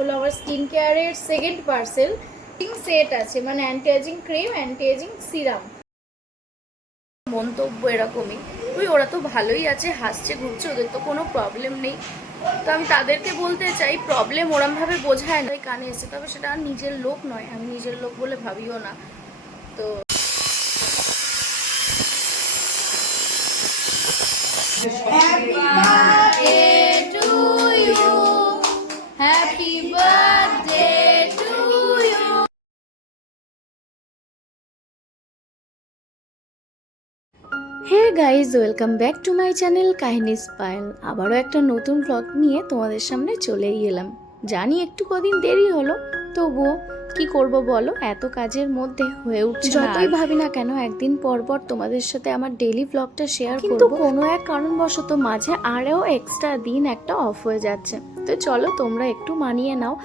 হলো আমার স্কিন কেয়ারের সেকেন্ড পার্সেল সেট আছে মানে anti aging cream anti aging serum মন্তব্য এরকমই। ওই ওরা তো ভালোই আছে, হাসছে, ঘুরছে, ওদের তো কোনো প্রবলেম নেই। তো আমি তাদেরকে বলতে চাই প্রবলেম ওরমভাবে বোঝায় না, কানে এসে। তবে সেটা আর নিজের লোক নয়, আমি নিজের লোক বলে ভাবিও না। তো Happy birthday to you. Happy birthday to you. হ্যাঁ guys welcome back to my channel কাহিনী স্পাইল আবারও একটা নতুন ব্লগ নিয়ে তোমাদের সামনে চলেই এলাম জানি একটু কদিন দেরি হলো তবুও কি করব বলো? এত কাজের মধ্যে হয়ে উঠছে যতই ভাবি না কেন একদিন পর পর তোমাদের সাথে আমার ডেলি ব্লগটা শেয়ার কিন্তু কোনো এক কারণবশত মাঝে আরও এক্সট্রা দিন একটা অফ হয়ে যাচ্ছে। তো চলো তোমরা একটু মানিয়ে নাও।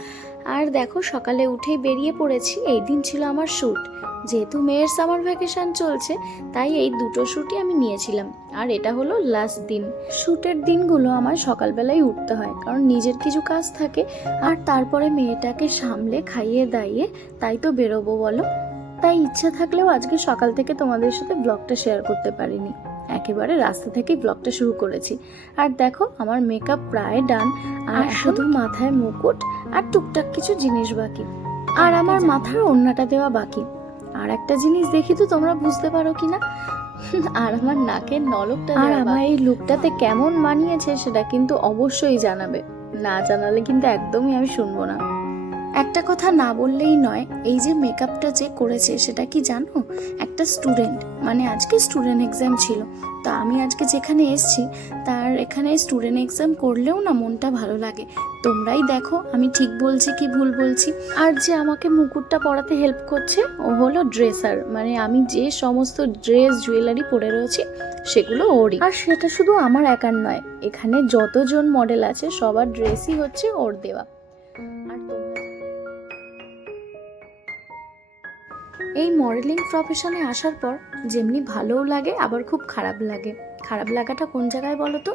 আর দেখো সকালে উঠেই বেরিয়ে পড়েছি, এই দিন ছিল আমার শ্যুট যেহেতু মেয়ের সামার ভ্যাকেশন চলছে, তাই এই দুটো শ্যুটই আমি নিয়েছিলাম। আর এটা হলো লাস্ট দিন। শ্যুটের দিনগুলো আমার সকালবেলায় উঠতে হয়, কারণ নিজের কিছু কাজ থাকে, আর তারপরে মেয়েটাকে সামলে খাইয়ে দাইয়ে তাই তো বেরোবো বলো। তাই ইচ্ছা থাকলেও আজকে সকাল থেকে তোমাদের সাথে ব্লগটা শেয়ার করতে পারিনি। একেবারে রাস্তা থেকেই ব্লগটা শুরু করেছি। আর দেখো আমার মেকআপ প্রায় ডান আর শুধু মাথায় মুকুট আর টুকটাক কিছু জিনিস বাকি। আর আমার মাথার ওড়নাটা দেওয়া বাকি। আর একটা জিনিস দেখি তো তোমরা বুঝতে পারো কি কিনা আর আমার নাকের নলকটা আর আমার এই লুকটাতে কেমন মানিয়েছে সেটা কিন্তু অবশ্যই জানাবে। না জানালে কিন্তু একদমই আমি শুনব না। একটা কথা না বললেই নয়, এই যে মেকআপটা যে করেছে, সেটা কি জানো? একটা স্টুডেন্ট মানে আজকে স্টুডেন্ট এক্সাম ছিল। তা আমি আজকে যেখানে এসেছি, তার এখানে স্টুডেন্ট এক্সাম করলেও না মনটা ভালো লাগে। তোমরাই দেখো, আমি ঠিক বলছি কি ভুল বলছি। আর যে আমাকে মুকুটটা পরাতে হেল্প করছে, ও হলো ড্রেসার মানে আমি যে সমস্ত ড্রেস জুয়েলারি পরে রয়েছি, সেগুলো ওরই। আর সেটা শুধু আমার একার নয়, এখানে যতজন মডেল আছে, সবার ড্রেসই হচ্ছে ওর দেওয়া। আর এই মডেলিং প্রফেশনে আসার পর যেমনি ভালোও লাগে, আবার খুব খারাপ লাগে। খারাপ লাগাটা কোন জায়গায় বলো তো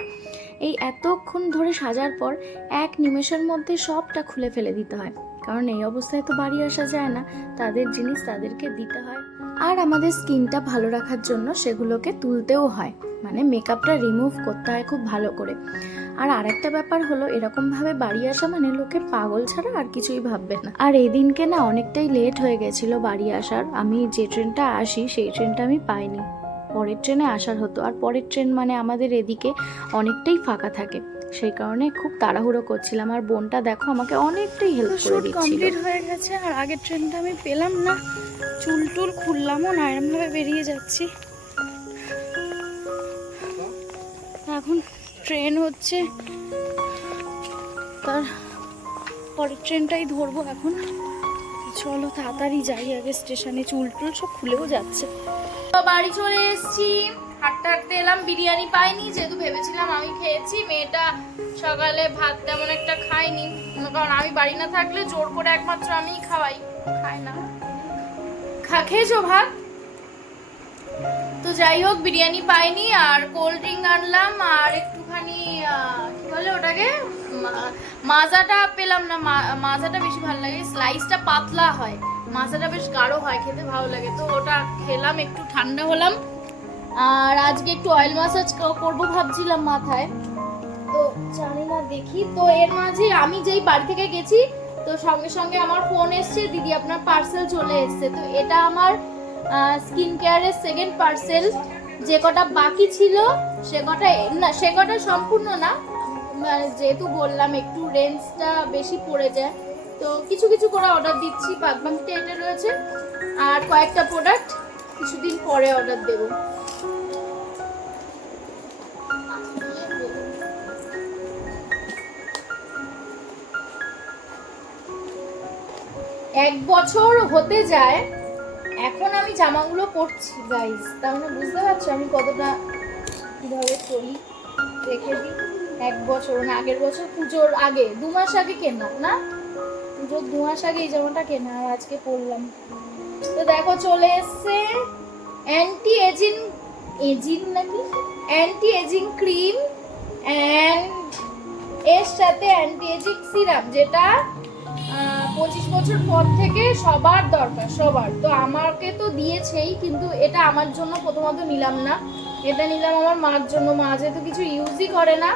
এই এতক্ষণ ধরে সাজার পর এক নিমেষের মধ্যে সবটা খুলে ফেলে দিতে হয়। কারণ এই অবস্থায় তো বাড়ি আসা যায় না, তাদের জিনিস তাদেরকে দিতে হয়। আর আমাদের স্কিনটা ভালো রাখার জন্য সেগুলোকে তুলতেও হয়। মানে মেকআপটা রিমুভ করতে হয় খুব ভালো করে। আর আরেকটা ব্যাপার হলো এরকমভাবে বাড়ি আসা মানে লোকে পাগল ছাড়া আর কিছুই ভাববে না। আর এই দিনকে না অনেকটাই লেট হয়ে গেছিল বাড়ি আসার। আমি যে ট্রেনটা আসি সেই ট্রেনটা আমি পাইনি। পরের ট্রেনে আসার হতো। আর পরের ট্রেন মানে আমাদের এদিকে অনেকটাই ফাঁকা থাকে। সেই কারণে খুব তাড়াহুড়ো করছিলাম। আর বোনটা দেখো আমাকে অনেকটাই হেল্প করে দিচ্ছিল। কমপ্লিট হয়ে গেছে। আর আগের ট্রেনটা আমি পেলাম না। চুল টুল খুললামও না। এরমভাবে বেরিয়ে যাচ্ছি। এখন ট্রেন হচ্ছে। তার পরের ট্রেনটাই ধরবো এখন। চলো তাড়াতাড়ি যাই আগে স্টেশনে। চুল টুল সব খুলেও যাচ্ছে। বাড়ি চলে এসেছি। হাঁটতে হাঁটতে এলাম। বিরিয়ানি পাইনি, যেহেতু ভেবেছিলাম আমি খেয়েছি। মেয়েটা সকালে ভাত তেমন একটা খায়নি। কারণ আমি বাড়ি না থাকলে জোর করে একমাত্র আমিই খাওয়াই। খায় না। খা, খেয়েছো ভাত? তো যাই হোক, বিরিয়ানি পাইনি, আর কোল্ড ড্রিঙ্ক আনলাম, আর একটুখানি কি বলে ওটাকে? মাজাটা পেলাম না মাজাটা বেশি ভালো লাগে। স্লাইসটা পাতলা হয়, মাজাটা বেশ গাঢ় হয়, খেতে ভালো লাগে। তো ওটা খেলাম, একটু ঠান্ডা হলাম। আর আজকে একটু অয়েল ম্যাসাজ করব ভাবছিলাম মাথায়। তো জানি না দেখি। তো এর মাঝে আমি যেই বাড়ি থেকে গেছি, তো সঙ্গে সঙ্গে আমার ফোন এসছে, দিদি, আপনার পার্সেল চলে এসছে। তো এটা আমার স্কিন কেয়ারের সেকেন্ড পার্সেল যে কটা বাকি ছিল, সে কটা না, সে কটা সম্পূর্ণ না। মানে যেহেতু বললাম, একটু রেঞ্জটা বেশি পড়ে যায়। তো কিছু কিছু করে অর্ডার দিচ্ছি বাগবাংতে এটা রয়েছে। আর কয়েকটা প্রোডাক্ট কিছুদিন পরে অর্ডার দেবো। এক বছর হতে যায় এখন আমি জামাগুলো পরছি গাইজ মানে বুঝতে পারছ আমি কতটা কীভাবে চলি রেখে দিই। এক বছর না আগের বছর পুজোর আগে, দু মাস আগে কেনা, না? পুজোর দু মাস আগে এই জামাটা কেনা আর আজকে পরলাম। তো দেখো চলে এসছে অ্যান্টি এজিং এজিং নাকি? অ্যান্টি এজিং ক্রিম অ্যান্ড এর সাথে অ্যান্টি এজিং সিরাম যেটা পঁচিশ বছর পর থেকে সবার দরকার, সবার। তো আমাকে তো দিয়েছেই, কিন্তু এটা আমার জন্য প্রথমত নিলাম না। এটা নিলাম আমার মার জন্য। মা যেহেতু কিছু ইউজই করে না,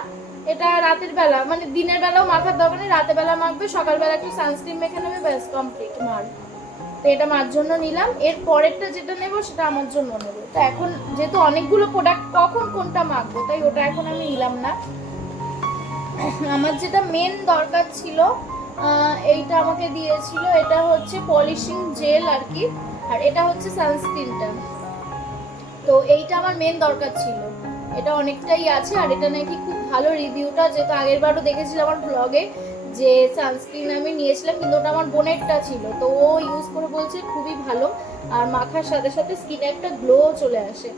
এটা রাতের বেলা মানে দিনের বেলাও মাথার দরকার নেই, রাতের বেলা মাখবে, সকালবেলা একটু সানস্ক্রিন মেখে নেবে, ব্যাস কমপ্লিট মার। তো এটা মার জন্য নিলাম। এর পরেরটা যেটা নেব, সেটা আমার জন্য নেব। তো এখন যেহেতু অনেকগুলো প্রোডাক্ট কখন কোনটা মাখবো? তাই ওটা এখন আমি নিলাম না। আমার যেটা মেন দরকার ছিল এইটা আমাকে দিয়েছিল, এটা হচ্ছে পলিশিং জেল আর কি, আর এটা হচ্ছে সানস্ক্রিনটা তো এইটা আমার মেন দরকার ছিল। এটা অনেকটাই আছে, আর এটা নাকি খুব ভালো রিভিউটা যেহেতু আগের বারও দেখেছিলাম আমার ব্লগে যে সানস্ক্রিন আমি নিয়েছিলাম, কিন্তু ওটা আমার বোনেরটা ছিল। তো ও ইউজ করে বলছে খুবই ভালো, আর মাখার সাথে সাথে স্কিনে একটা গ্লো চলে আসে।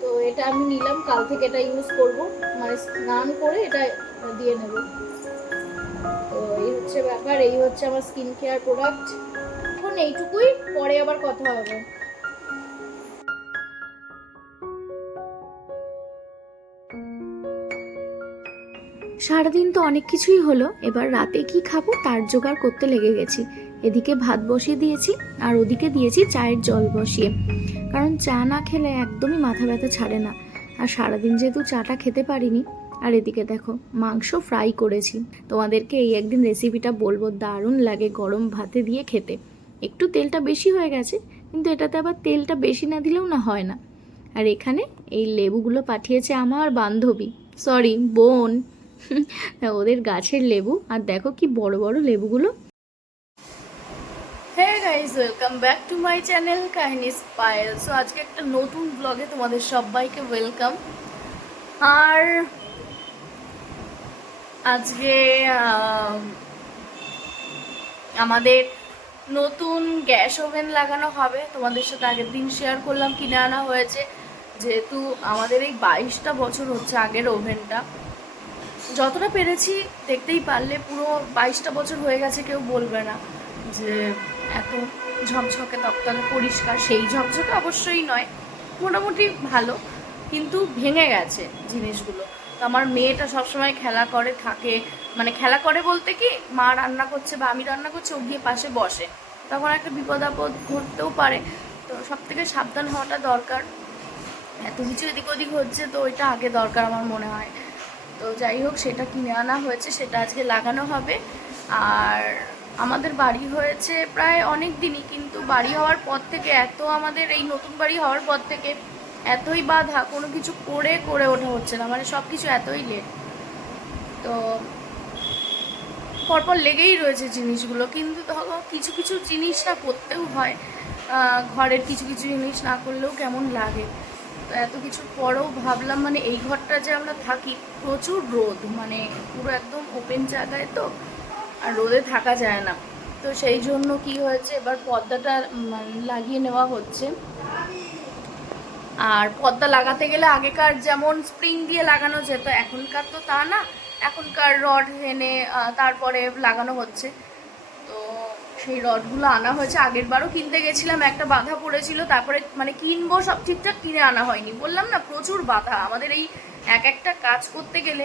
তো এটা আমি নিলাম, কাল থেকে এটা ইউজ করব। মানে স্নান করে এটা দিয়ে নেব। হচ্ছে ব্যাপার, এই হচ্ছে আমার স্কিন কেয়ার প্রোডাক্ট এখন এইটুকুই, পরে আবার কথা হবে। সারাদিন তো অনেক কিছুই হলো, এবার রাতে কি খাব তার জোগাড় করতে লেগে গেছি। এদিকে ভাত বসিয়ে দিয়েছি, আর ওদিকে দিয়েছি চায়ের জল বসিয়ে। কারণ চা না খেলে একদমই মাথা ব্যথা ছাড়ে না। আর সারাদিন যেহেতু চাটা খেতে পারিনি আর এদিকে দেখো, মাংস ফ্রাই করেছি। তোমাদেরকে এই একদিন রেসিপিটা বলব, দারুণ লাগে গরম ভাতে দিয়ে খেতে। একটু তেলটা বেশি হয়ে গেছে, কিন্তু এটাতে আবার তেলটা বেশি না দিলেও না হয় না। আর এখানে এই লেবুগুলো পাঠিয়েছে আমার বান্ধবী সরি বোন। ওদের গাছের লেবু, আর দেখো কি বড় বড় লেবুগুলো। Hey guys welcome back to my channel কাহিনী স্পাইল সো আজকে একটা নতুন ব্লগে তোমাদের সবাইকে ওয়েলকাম আর আজকে আমাদের নতুন গ্যাস ওভেন লাগানো হবে। তোমাদের সাথে আগের দিন শেয়ার করলাম কিনে আনা হয়েছে। যেহেতু আমাদের এই বাইশটা বছর হচ্ছে আগের ওভেনটা। যতটা পেরেছি দেখতেই পারলে পুরো বাইশটা বছর হয়ে গেছে, কেউ বলবে না যে এত ঝকঝকে তকতকে পরিষ্কার। সেই ঝকঝকে অবশ্যই নয়, মোটামুটি ভালো, কিন্তু ভেঙে গেছে জিনিসগুলো। তো আমার মেয়েটা সবসময় খেলা করে, থাকে। মানে খেলা করে বলতে কি, মা রান্না করছে বা আমি রান্না করছি, ও গিয়ে পাশে বসে। তখন একটা বিপদ আপদ ঘটতেও পারে। তো সব থেকে সাবধান হওয়াটা দরকার। এত কিছু এদিক ওদিক হচ্ছে তো ওইটা আগে দরকার আমার মনে হয়। তো যাই হোক, সেটা কিনে আনা হয়েছে, সেটা আজকে লাগানো হবে। আর আমাদের বাড়ি হয়েছে প্রায় অনেক দিনই, কিন্তু বাড়ি হওয়ার পর থেকে, এত আমাদের এই নতুন বাড়ি হওয়ার পর থেকে এতই বাধা, কোনো কিছু করে করে ওঠা হচ্ছে না। মানে সব কিছু এতই লেট তো পরপর লেগেই রয়েছে জিনিসগুলো, কিন্তু ধরো কিছু কিছু জিনিস না করতেও হয়। ঘরের কিছু কিছু জিনিস না করলেও কেমন লাগে? তো এত কিছু পরেও ভাবলাম মানে এই ঘরটা যে আমরা থাকি, প্রচুর রোদ। মানে পুরো একদম ওপেন জায়গায় তো, আর রোদে থাকা যায় না। তো সেই জন্য কি হয়েছে, এবার পর্দাটা লাগিয়ে নেওয়া হচ্ছে। আর পর্দা লাগাতে গেলে আগেকার যেমন স্প্রিং দিয়ে লাগানো যেত, এখনকার তো তা না। এখনকার রড এনে তারপরে লাগানো হচ্ছে। তো সেই রডগুলো আনা হয়েছে। আগের বারও কিনতে গেছিলাম, একটা বাধা পড়েছিল, তারপরে মানে কিনবো সব ঠিকঠাক কিনে আনা হয়নি। বললাম না, প্রচুর বাধা। আমাদের এই এক একটা কাজ করতে গেলে,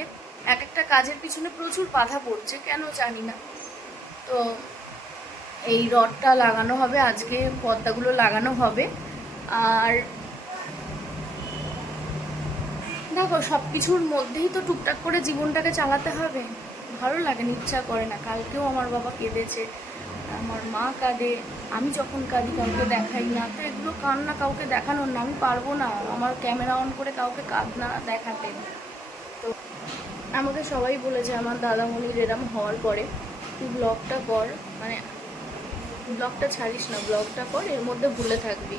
এক একটা কাজের পিছনে প্রচুর বাধা পড়ছে, কেন জানি না। তো এই রডটা লাগানো হবে, আজকে পর্দাগুলো লাগানো হবে। আর দেখো সব কিছুর মধ্যেই তো টুকটাক করে জীবনটাকে চালাতে হবে। ভালো লাগে ইচ্ছা করে না। কালকেও আমার বাবা কেঁদেছে, আমার মা কাঁদে, আমি যখন কাঁদি কাউকে দেখাই না, তো এগুলো কান্না কাউকে দেখানোর না, আমি পারব না। আমার ক্যামেরা অন করে কাউকে কাঁদনা দেখাতে। তো আমাকে সবাই বলেছে, আমার দাদামণির এরম হওয়ার পরে, তুই ব্লগটা কর। মানে ব্লগটা ছাড়িস না, ব্লগটা কর, এর মধ্যে ভুলে থাকবি।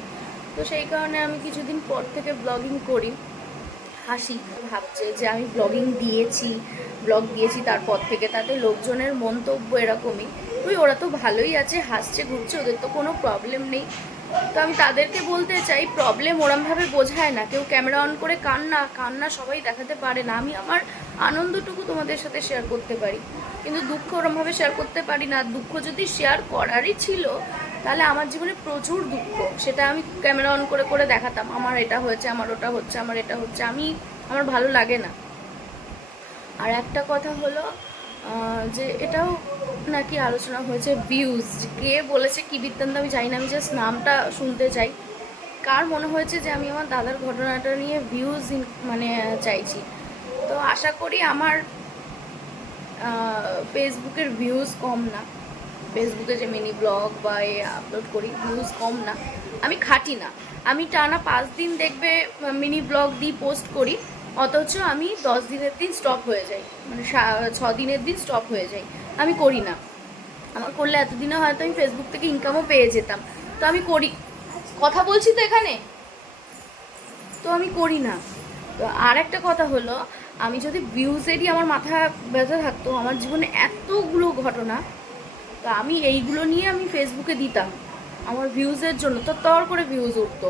তো সেই কারণে আমি কিছুদিন পর থেকে ব্লগিং করি। হাসি। ভাবছে যে আমি ব্লগিং দিয়েছি ব্লগ দিয়েছি, তারপর থেকে তাতে লোকজনের মন্তব্য এরকমই। ওই ওরা তো ভালোই আছে, হাসছে, ঘুরছে, ওদের তো কোনো প্রবলেম নেই। তো আমি তাদেরকে বলতে চাই প্রবলেম ওরমভাবে বোঝায় না। কেউ ক্যামেরা অন করে কান্না কান্না সবাই দেখাতে পারে না। আমি আমার আনন্দটুকু তোমাদের সাথে শেয়ার করতে পারি। কিন্তু দুঃখ ওরমভাবে শেয়ার করতে পারি না। দুঃখ যদি শেয়ার করারই ছিল তাহলে আমার জীবনে প্রচুর দুঃখ। সেটা আমি ক্যামেরা অন করে করে দেখাতাম। আমার এটা হয়েছে, আমার ওটা হচ্ছে, আমার এটা হচ্ছে। আমি, আমার ভালো লাগে না। আর একটা কথা হলো যে এটাও নাকি আলোচনা হয়েছে ভিউজ কে বলেছে, কি বৃত্তান্ত, আমি জানি না। আমি জাস্ট নামটা শুনতে চাই। কার মনে হয়েছে যে আমি আমার দাদার ঘটনাটা নিয়ে ভিউজ মানে চাইছি? তো আশা করি আমার ফেসবুকের ভিউজ কম না। ফেসবুকে যে মিনি ব্লগ বা এ আপলোড করি ভিউজ কম না। আমি খাটি না। আমি টানা পাঁচ দিন দেখবে মিনি ব্লগ দিই পোস্ট করি, অথচ আমি দশ দিনের দিন স্টপ হয়ে যাই। মানে ছ দিনের দিন স্টপ হয়ে যাই। আমি করি না। আমার করলে এতদিনে হয়তো আমি ফেসবুক থেকে ইনকামও পেয়ে যেতাম। তো আমি করি। কথা বলছি তো এখানে? তো আমি করি না। তো আর একটা কথা হলো, আমি যদি ভিউজেরই আমার মাথা ব্যথা থাকতো, আমার জীবনে এতগুলো ঘটনা তো আমি এইগুলো নিয়ে আমি ফেসবুকে দিতাম। আমার ভিউজের জন্য, তো তর করে ভিউজ উঠতো।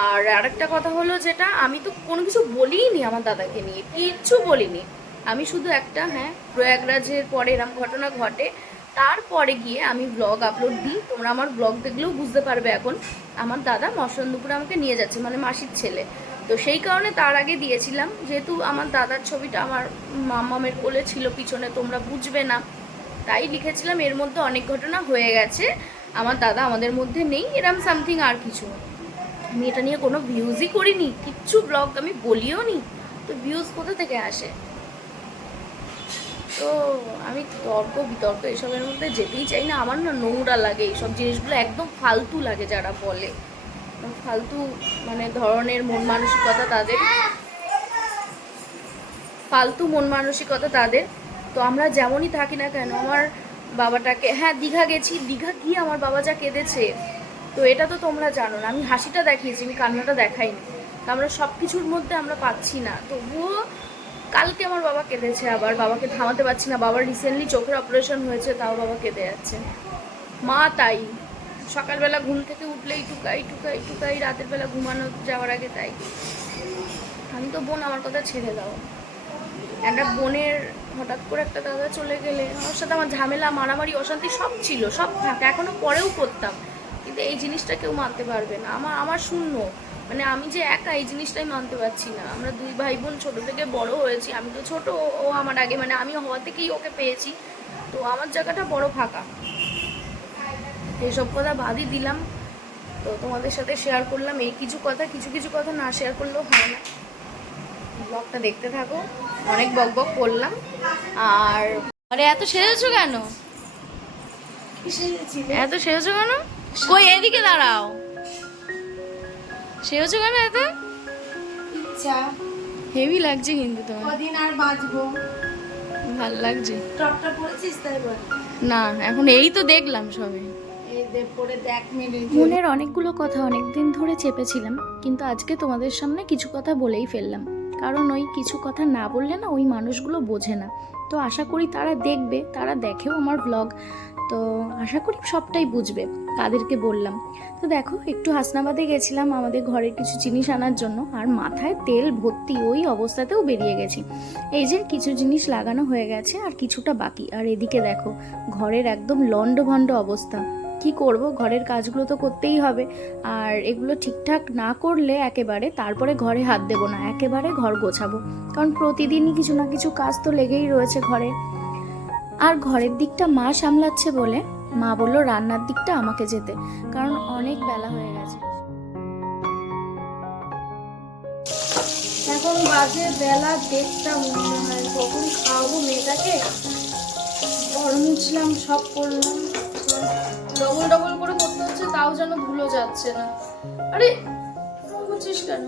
আর আরেকটা কথা হলো যেটা, আমি তো কোনো কিছু বলিনি আমার দাদাকে নিয়ে, কিচ্ছু বলিনি। আমি শুধু একটা হ্যাঁ প্রয়াগরাজের পরে এরম ঘটনা ঘটে, তারপরে গিয়ে আমি ব্লগ আপলোড দিই। তোমরা আমার ব্লগ দেখলেও বুঝতে পারবে এখন, আমার দাদা মসন্দপুরে আমাকে নিয়ে যাচ্ছে মানে মাসির ছেলে। তো সেই কারণে তার আগে দিয়েছিলাম, যেহেতু আমার দাদার ছবিটা আমার মামামের কোলে ছিল, পিছনে তোমরা বুঝবে না। তাই লিখেছিলাম, এর মধ্যে অনেক ঘটনা হয়ে গেছে। আমার দাদা আমাদের মধ্যে নেই, এরম সামথিং আর কিছু। আমি এটা নিয়ে কোনো ভিউজই করিনি, কিচ্ছু ব্লগ আমি বলিও নি। তো ভিউজ কোথা থেকে আসে? তো আমি তর্ক বিতর্ক এসবের মধ্যে যেতেই চাই না, আমার না নোংরা লাগে, এইসব জিনিসগুলো একদম ফালতু লাগে যারা বলে। ফালতু মানে ধরনের মন মানসিকতা তাদের। ফালতু মন মানসিকতা তাদের। তো আমরা যেমনই থাকি না কেন, আমার বাবাটাকে হ্যাঁ দীঘা গেছি, দীঘা গিয়ে আমার বাবা যা কেঁদেছে, তো এটা তো তোমরা জানো না, আমি হাসিটা দেখিয়েছি, আমি কান্নাটা দেখাইনি আমরা সব কিছুর মধ্যে আমরা পাচ্ছি না, তবুও কালকে আমার বাবা কেঁদেছে আবার, বাবাকে থামাতে পারছি না, বাবার রিসেন্টলি চোখের অপারেশন হয়েছে, তাও বাবা কেঁদে যাচ্ছে। মা তাই, সকালবেলা ঘুম থেকে উঠলেই টুকাই টুকাই টুকাই রাতের বেলা ঘুমানো যাওয়ার আগে তাই। আমি তো বোন, আমার কথা ছেড়ে দাও। একটা বোনের হঠাৎ করে একটা দাদা চলে গেলে, আমার সাথে আমার ঝামেলা, মারামারি, অশান্তি সব ছিল, সব থাকে, এখনও পরেও করতাম। কিন্তু এই জিনিসটা কেউ মানতে পারবে না। আমার আমার শূন্য। মানে আমি যে একা এই জিনিসটাই মানতে পারছি না। আমরা দুই ভাই বোন ছোটো থেকে বড় হয়েছি, আমি তো ছোট, ও আমার আগে মানে আমি হওয়া থেকেই ওকে পেয়েছি। তো আমার জায়গাটা বড় ফাঁকা। এইসব কথা বাদই দিলাম। তো তোমাদের সাথে শেয়ার করলাম। এই কিছু কথা, কিছু কিছু কথা না শেয়ার করলেও হয় না। ব্লগটা দেখতে থাকো। অনেক বক বক করলাম। আর আরে এত সেজেছো কেন? এত সেজেছো কেন? কই এদিকে দাঁড়াও। সেজেছো কেন এত? ইচ্ছা। হেভি লাগছে কিন্তু তোমার। কদিন আর বাঁচবো। ভালো লাগছে। টপটা পড়েছিস তাই বল? না এখন এই তো দেখলাম সবে। এই দেখ মেরে মনের অনেকগুলো কথা অনেকদিন ধরে চেপেছিলাম কিন্তু আজকে তোমাদের সামনে কিছু কথা বলেই ফেললাম। কারণ ওই কিছু কথা না বললে না ওই মানুষগুলো বোঝে না। তো আশা করি তারা দেখবে, তারা দেখেও আমার ব্লগ তো আশা করি সবটাই বুঝবে, তাদেরকে বললাম। তো দেখো, একটু হাসনাবাদে গেছিলাম আমাদের ঘরের কিছু জিনিস আনার জন্য, আর মাথায় তেল ভর্তি ওই অবস্থাতেও বেরিয়ে গেছি। এই যে কিছু জিনিস লাগানো হয়ে গেছে আর কিছুটা বাকি। আর এদিকে দেখো, ঘরের একদম লন্ডভন্ড অবস্থা। কি করব? ঘরের কাজগুলো তো করতেই হবে। আর এগুলো ঠিকঠাক না করলে একেবারে তারপরে ঘরে হাত দেবো না, একেবারে ঘর গোছাবো। কারণ প্রতিদিনই কিছু না কিছু কাজ তো লেগেই রয়েছে ঘরে। আর ঘরের দিকটা মা সামলাচ্ছে বলে মা বলল, রান্নার দিকটা আমাকে যেতে। কারণ অনেক বেলা হয়ে গেছে। এখন বাজে বেলা দেড়টা মনে হয়। কখন খাওয়াবো মেয়েটাকে? ঘর মুছলাম, সব করলাম। ডবল ডবল করে করতে হচ্ছে, তাও যেন ভুলো যাচ্ছে না। আরে বুঝছিস কেন?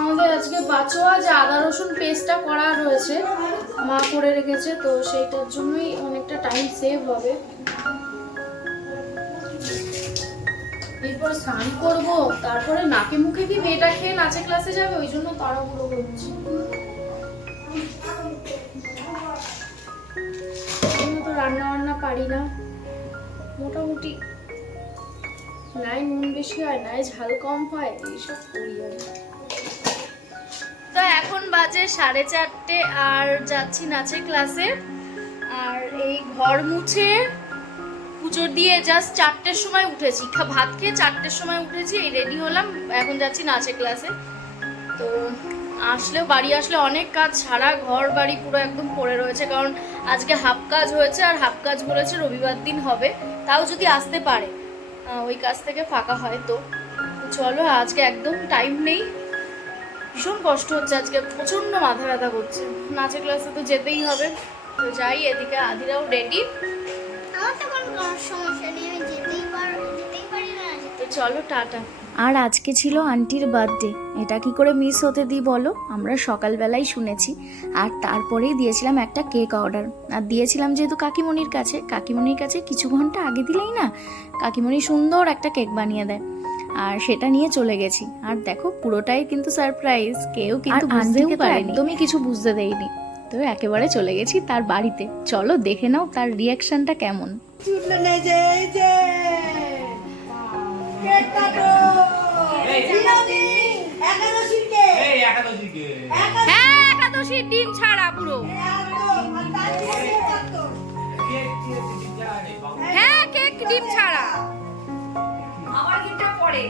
আমাদের আজকে বাচোয়া যে আদা রসুন পেস্টটা করা রয়েছে। মা করে রেখেছে, তো সেইটার জন্যই অনেকটা টাইম সেভ হবে। এরপর স্নান করব, তারপরে নাকে মুখে কি মেয়েটা খেয়ে নাচে ক্লাসে যাবে? ওই জন্য তাড়াহুড়ো করছি। তো রান্না বান্না পারি না। মোটামুটি। নাই নুন বেশি হয়, নাই ঝাল কম হয়, এইসব করি আমি। তো এখন বাজে সাড়ে চারটে আর যাচ্ছি নাচের ক্লাসে। আর এই ঘর মুছে পুজো দিয়ে জাস্ট চারটের সময় উঠেছি। ভাত খেয়ে চারটের সময় উঠেছি, এই রেডি হলাম, এখন যাচ্ছি নাচের ক্লাসে। তো আসলেও বাড়ি আসলে অনেক কাজ ছাড়া ঘর বাড়ি পুরো একদম পড়ে রয়েছে। কারণ আজকে হাফ কাজ হয়েছে, আর হাফ কাজ বলেছে রবিবার দিন হবে। তাও যদি আসতে পারে। ওই কাজ থেকে ফাঁকা হয় তো। চলো, আজকে একদম টাইম নেই। ভীষণ কষ্ট হচ্ছে আজকে, প্রচণ্ড মাথা ব্যথা করছে। নাচের ক্লাসে তো যেতেই হবে। তো যাই, এদিকে আদিরাও রেডি আমার তো কোনো সমস্যা নেই চলো টাটা। আর আজকে ছিল আন্টির বার্থডে। এটা কি করে মিস হতে দিই বলো? আমরা সকালবেলাই শুনেছি। আর তারপরেই দিয়েছিলাম একটা কেক অর্ডার আর দিয়েছিলাম যেহেতু কাকিমণির কাছে। কাকিমণির কাছে কিছু ঘণ্টা আগে দিলেই না কাকিমণি সুন্দর একটা কেক বানিয়ে দেয়। আর সেটা নিয়ে চলে গেছি। আর দেখো পুরোটাই কিন্তু সারপ্রাইজ কেউ কিন্তু বুঝতেও পারেনি। একদমই কিছু বুঝতে দেয়নি তো একেবারে চলে গেছি তার বাড়িতে। চলো দেখে নাও তার রিয়াকশনটা কেমন। এই হ্যাঁ একাদশীর ডিম ছাড়া পুরো। হ্যাঁ কেক ডিম ছাড়া। আমার ডিমটা পরে।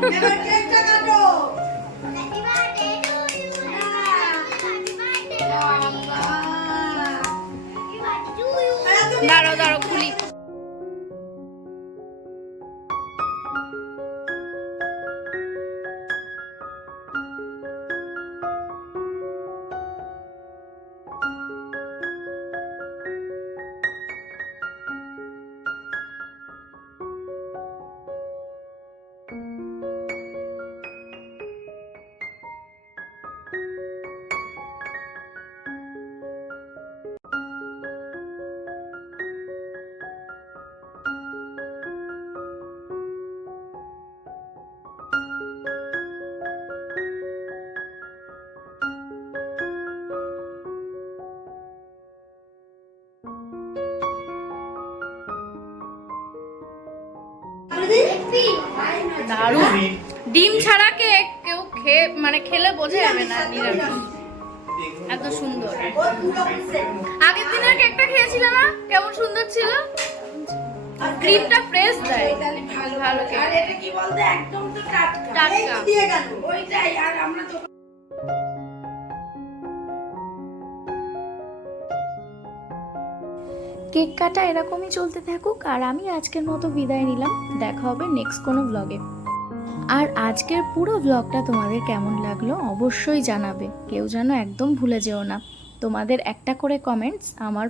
হ্যাপি দারুণ ডিম ছাড়া কেক কেউ খেয়ে মানে খেলে বোঝা যাবে না নিরামিষ। এত সুন্দর। আগের দিনের কেকটা খেয়েছিল না? কেমন সুন্দর ছিল? ক্রিমটা ফ্রেশ দেয় ভালো কেক। আর এটা কি বলতে? একদম তো টাটকা। টাটকা। দিয়ে গেল। ওইটাই আর আমরা তো কেক কাটা এরকমই চলতে থাকুক, আর আমি আজকের মতো বিদায় নিলাম। দেখা হবে নেক্সট কোনো ব্লগে আর আজকের পুরো ব্লগটা তোমাদের কেমন লাগল অবশ্যই জানাবে। কেউ যেন একদম ভুলে যেও না। তোমাদের একটা করে কমেন্টস আমার